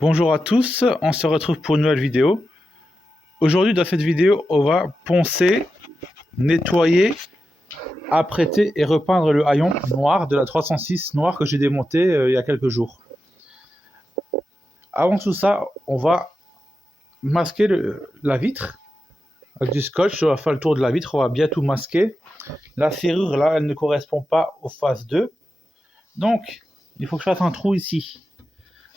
Bonjour à tous, on se retrouve pour une nouvelle vidéo. Aujourd'hui dans cette vidéo, on va poncer, nettoyer, apprêter et repeindre le haillon noir de la 306 noire que j'ai démonté il y a quelques jours. Avant tout ça, on va masquer la vitre avec du scotch. On va faire le tour de la vitre, on va bien tout masquer. La serrure là, elle ne correspond pas aux phases 2. Donc, il faut que je fasse un trou ici.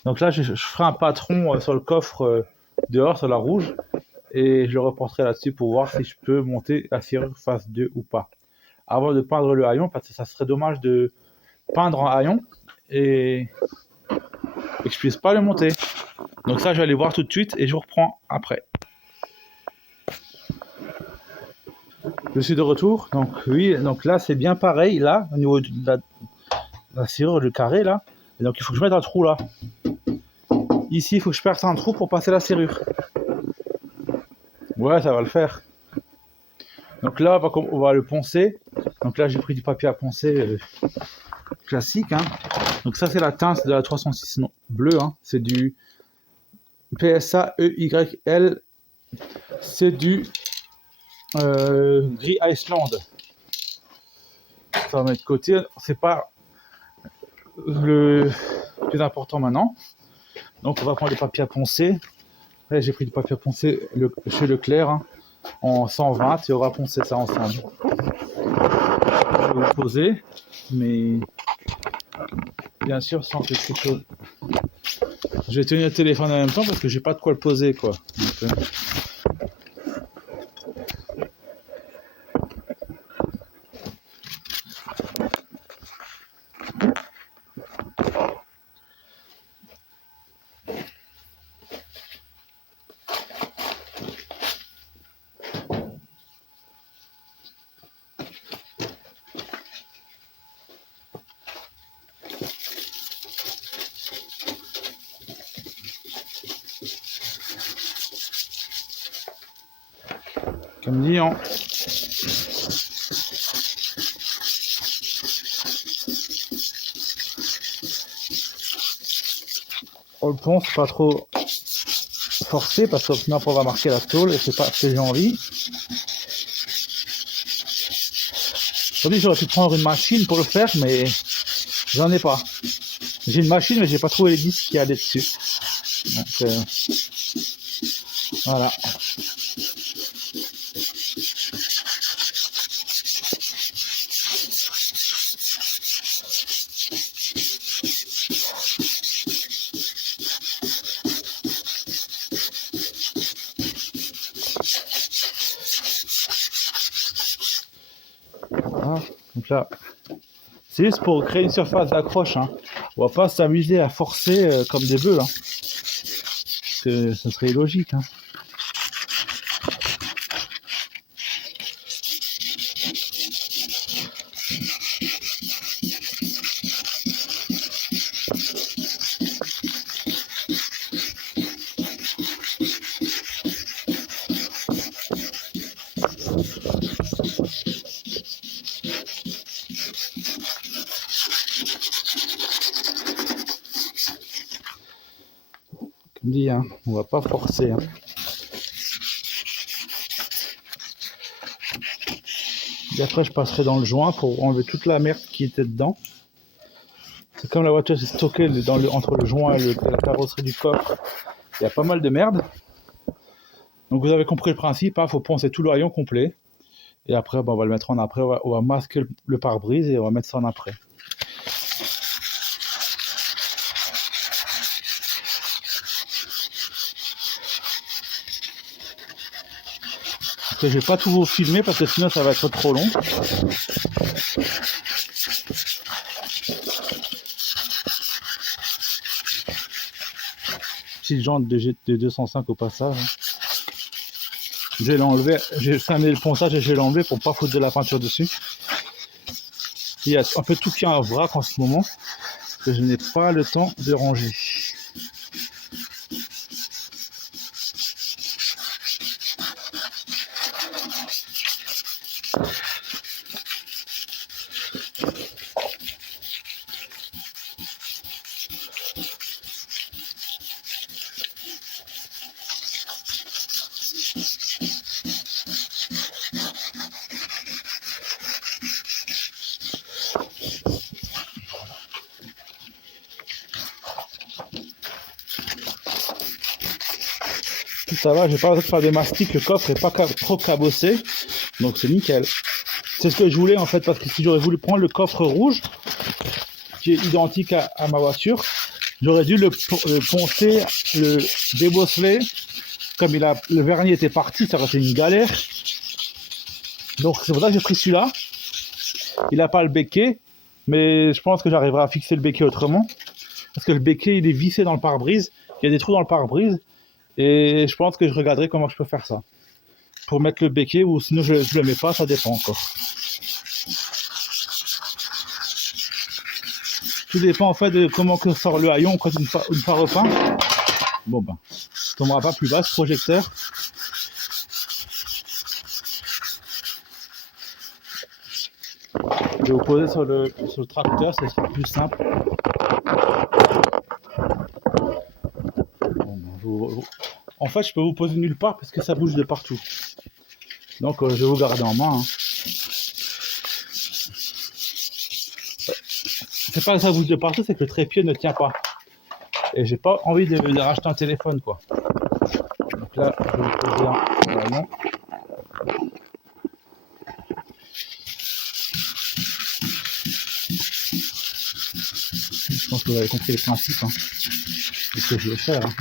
Donc là, je ferai un patron sur le coffre dehors, sur la rouge, et je le reporterai là-dessus pour voir si je peux monter la serrure phase 2 ou pas. Avant de peindre le haillon, parce que ça serait dommage de peindre un haillon et que je puisse pas le monter. Donc ça, je vais aller voir tout de suite et je vous reprends après. Je suis de retour. Donc oui, donc là, c'est bien pareil, là, au niveau de la serrure, le carré, là. Et donc il faut que je mette un trou là. Ici, il faut que je perce un trou pour passer la serrure. Ouais, ça va le faire. Donc là, on va le poncer. Donc là, j'ai pris du papier à poncer classique. Hein. Donc ça, c'est la teinte de la 306 bleu. Hein. C'est du PSA EYL. C'est du gris Iceland. Ça va mettre de côté. C'est pas le plus important maintenant. Donc on va prendre le papier à poncer. Là, j'ai pris du papier à poncer chez Leclerc hein, en 120 et on va poncer ça ensemble. Je vais vous poser, mais bien sûr sans quelque chose. Je vais tenir le téléphone en même temps parce que j'ai pas de quoi le poser quoi. Donc, comme dit, on le ponce pas trop forcé parce que sinon on va marquer la tôle et c'est pas ce que j'ai envie. Aujourd'hui j'aurais pu prendre une machine pour le faire mais j'en ai pas. J'ai une machine mais j'ai pas trouvé les disques qui allaient dessus. Donc voilà. Voilà. Donc là, c'est juste pour créer une surface d'accroche. Hein. On va pas s'amuser à forcer comme des bœufs. Hein. Ce serait illogique. Hein. Comme dit, hein, on va pas forcer. Hein. Et après, je passerai dans le joint pour enlever toute la merde qui était dedans. C'est comme la voiture s'est stockée entre le joint et la carrosserie du coffre. Il y a pas mal de merde. Donc vous avez compris le principe, il faut poncer tout le haillon complet. Et après, on va le mettre en après. On va masquer le pare-brise et on va mettre ça en après. Après, je vais pas tout vous filmer parce que sinon ça va être trop long. Petite jante de 205 au passage. Je vais l'enlever, j'ai fermé le ponçage et je vais l'enlever pour pas foutre de la peinture dessus. Il y a un peu tout qui est en vrac en ce moment, que je n'ai pas le temps de ranger. ça va, j'ai pas besoin de faire des mastiques, le coffre est pas trop cabossé, donc c'est nickel. C'est ce que je voulais en fait, parce que si j'aurais voulu prendre le coffre rouge, qui est identique à ma voiture, j'aurais dû le poncer, le débosseler, comme le vernis était parti, ça aurait été une galère. Donc c'est pour ça que j'ai pris celui-là. Il n'a pas le béquet, mais je pense que j'arriverai à fixer le béquet autrement. Parce que le béquet, il est vissé dans le pare-brise. Il y a des trous dans le pare-brise. Et je pense que je regarderai comment je peux faire ça. Pour mettre le béquet, ou sinon je ne le mets pas, ça dépend encore. Tout dépend en fait de comment que sort le haillon quand une fois repeint. Bon ben, ça ne tombera pas plus bas ce projecteur. Je vais vous poser sur le tracteur, c'est plus simple. Bon, ben, en fait, je peux vous poser nulle part parce que ça bouge de partout. Donc, je vais vous garder en main. Hein. C'est pas que ça bouge de partout, c'est que le trépied ne tient pas. Et j'ai pas envie de racheter un téléphone, quoi. Donc là, je vais vous poser un ballon. Je pense que vous avez compris le principe. Hein. C'est ce que je vais faire. Hein.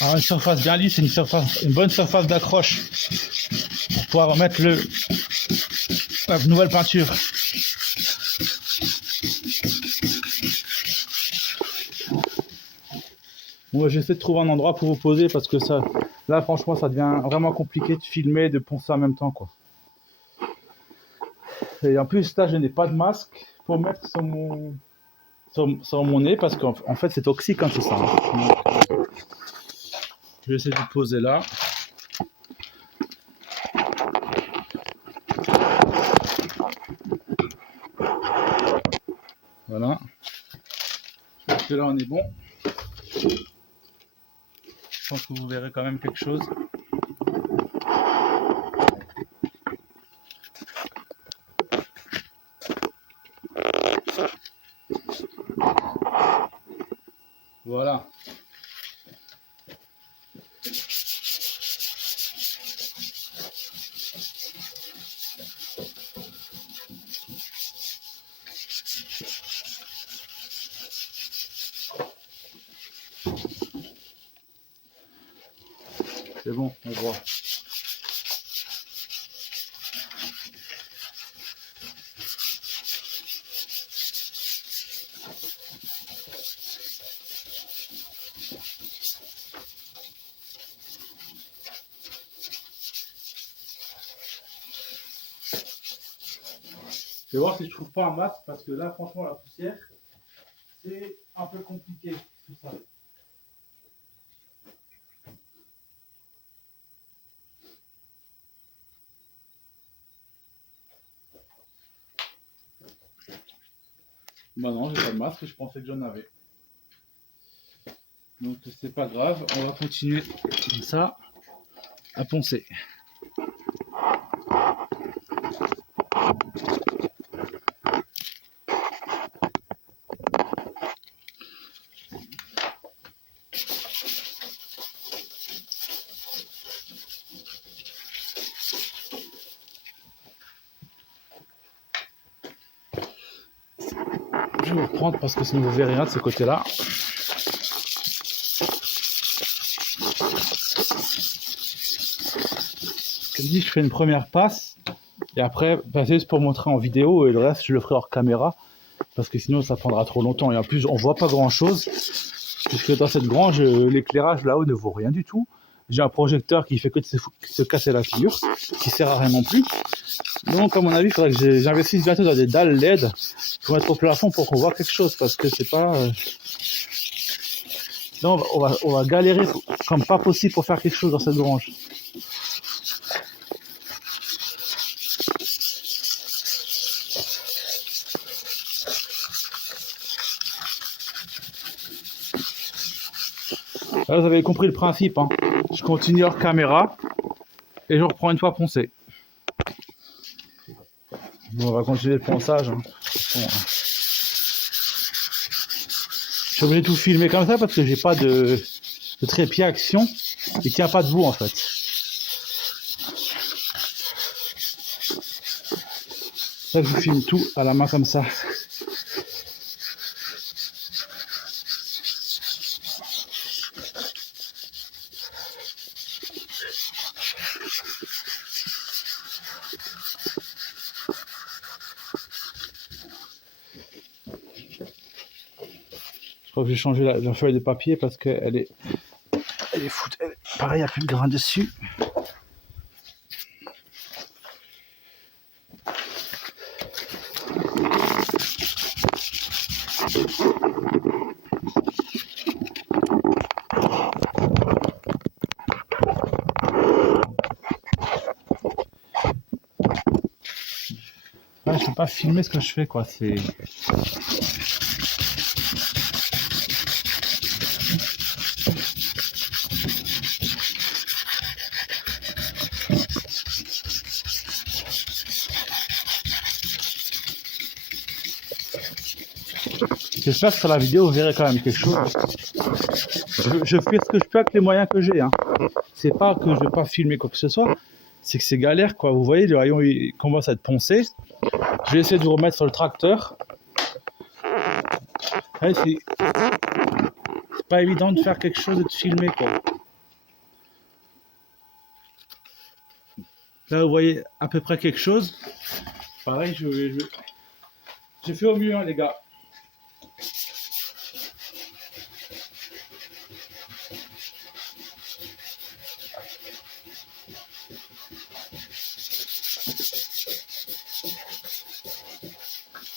Alors une surface bien lisse, c'est une bonne surface d'accroche pour pouvoir remettre la nouvelle peinture. Bon, j'essaie de trouver un endroit pour vous poser parce que ça, là franchement ça devient vraiment compliqué de filmer et de poncer en même temps, quoi. Et en plus là je n'ai pas de masque pour mettre sur mon nez parce qu'en fait c'est toxique quand c'est ça. Donc, je vais essayer de le poser là. Voilà. Je pense que là on est bon. Je pense que vous verrez quand même quelque chose. Voilà. C'est bon, on voit. Je vais voir si je trouve pas un masque parce que là franchement la poussière c'est un peu compliqué tout ça. Bah non, j'ai pas de masque, je pensais que j'en avais. Donc c'est pas grave, on va continuer comme ça à poncer. Je vais vous reprendre parce que sinon vous verrez rien de ce côté-là. Comme dit, je fais une première passe et après, c'est juste pour montrer en vidéo et le reste, je le ferai hors caméra parce que sinon ça prendra trop longtemps et en plus on voit pas grand-chose puisque dans cette grange, l'éclairage là-haut ne vaut rien du tout. J'ai un projecteur qui fait que de se casser la figure, qui sert à rien non plus. Donc à mon avis, il faudrait que j'investisse bientôt dans des dalles LED pour mettre au plafond pour qu'on voit quelque chose parce que c'est pas... Non, on va galérer comme pas possible pour faire quelque chose dans cette grange. Là, vous avez compris le principe. Hein. Je continue hors caméra et je reprends une fois poncé. Bon, on va continuer le ponçage. Hein. Bon, je suis obligé de tout filmer comme ça parce que j'ai pas de trépied action. Il tient pas debout en fait. Ça, je vous filme tout à la main comme ça. Je crois que j'ai changé la feuille de papier parce qu'elle est foutue. Pareil, il n'y a plus de grains dessus. Ouais, je peux pas filmer ce que je fais, quoi. C'est... J'espère que sur la vidéo, vous verrez quand même quelque chose. Je fais ce que je peux avec les moyens que j'ai. Hein. C'est pas que je vais pas filmer quoi que ce soit. C'est que c'est galère, quoi. Vous voyez, le rayon il commence à être poncé. Je vais essayer de vous remettre sur le tracteur. Ouais, c'est pas évident de faire quelque chose et de filmer, quoi. Là, vous voyez à peu près quelque chose. Pareil, j'ai fait au mieux, hein, les gars.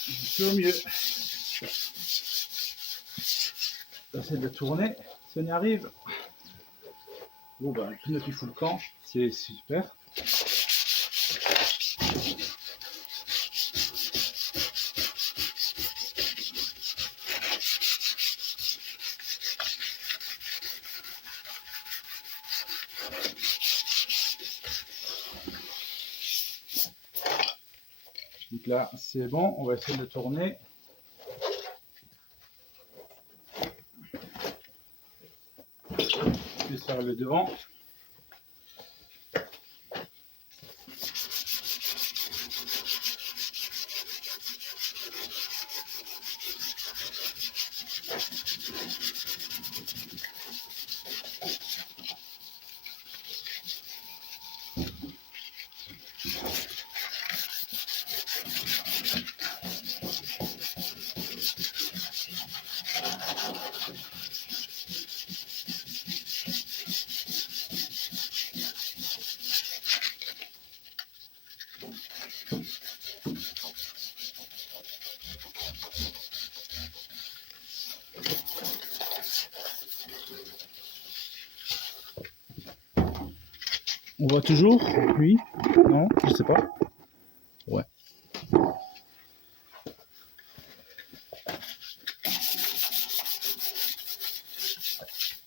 J'ai fait au mieux. J'essaie de tourner, si on y arrive. Bon, bah, le pneu qui fout le camp, c'est super. Donc là, c'est bon, on va essayer de tourner. Je vais faire le devant. On voit toujours? Oui? Non? Je sais pas. Ouais.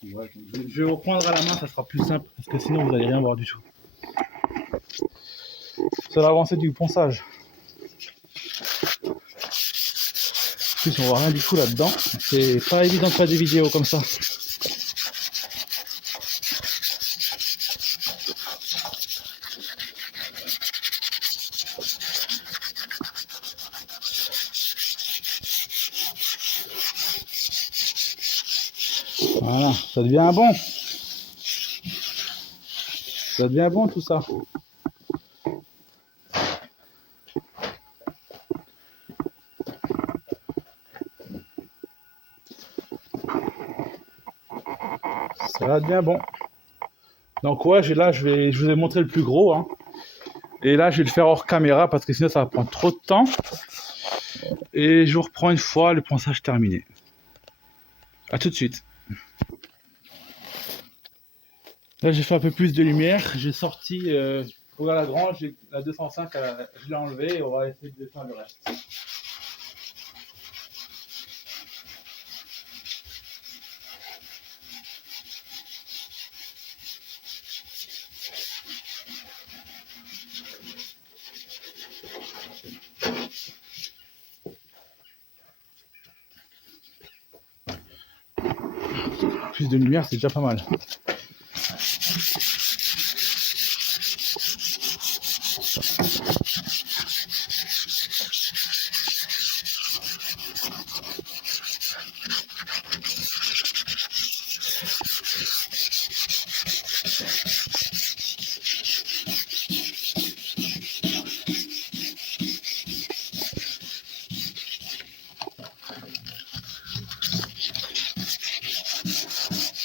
Ouais, je vais reprendre à la main, ça sera plus simple, parce que sinon vous n'allez rien voir du tout. C'est l'avancée du ponçage. En plus, on voit rien du tout là-dedans. C'est pas évident de faire des vidéos comme ça. Voilà, ça devient bon. Ça devient bon tout ça. Ça devient bon. Donc ouais, je vous ai montré le plus gros. Hein. Et là, je vais le faire hors caméra parce que sinon ça va prendre trop de temps. Et je vous reprends une fois le ponçage terminé. A tout de suite. Là, j'ai fait un peu plus de lumière. J'ai sorti, regarde la grange, la 205, je l'ai enlevée et on va essayer de faire le reste. Plus de lumière, c'est déjà pas mal.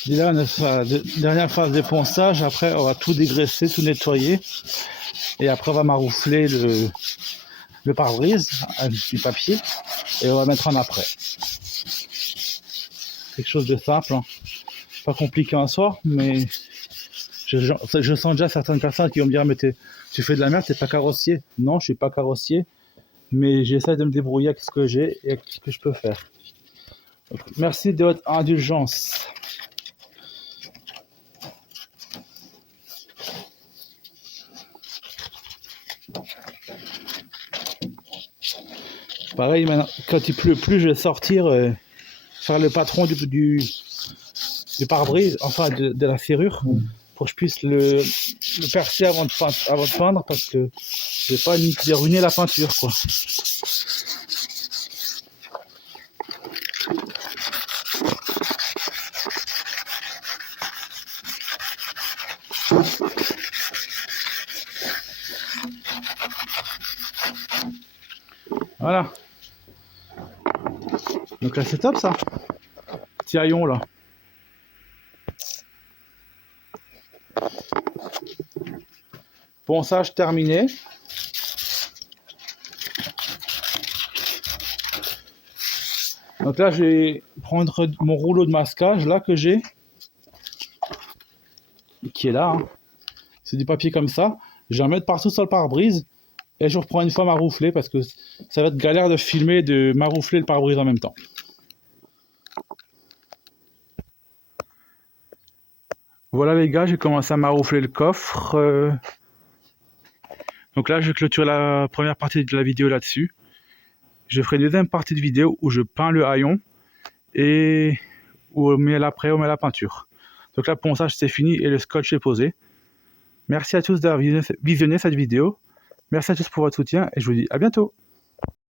Et là, dernière phase de ponçage. Après, on va tout dégraisser, tout nettoyer. Et après, on va maroufler le pare-brise avec du papier. Et on va mettre en après. Quelque chose de simple, hein. Pas compliqué en soi, mais je sens déjà certaines personnes qui vont me dire mais tu fais de la merde, t'es pas carrossier. Non, je suis pas carrossier, mais j'essaie de me débrouiller avec ce que j'ai et avec ce que je peux faire. Donc, merci de votre indulgence. Pareil, maintenant, quand il pleut plus, je vais sortir faire le patron du pare-brise, enfin de la serrure, pour que je puisse le percer avant de peindre, parce que je vais pas de ruiner la peinture, quoi. Voilà. Donc là c'est top ça. Petit haillon là. Ponçage terminé. Donc là je vais prendre mon rouleau de masquage là que j'ai. Qui est là. Hein. C'est du papier comme ça. Je vais en mettre partout sur le pare-brise. Et je reprends une fois marouflé parce que ça va être galère de filmer et de maroufler le pare-brise en même temps. Voilà les gars, j'ai commencé à maroufler le coffre. Donc là, je clôture la première partie de la vidéo là-dessus. Je ferai une deuxième partie de vidéo où je peins le haillon et où on met la peinture. Donc là, le ponçage c'est fini et le scotch est posé. Merci à tous d'avoir visionné cette vidéo. Merci à tous pour votre soutien et je vous dis à bientôt.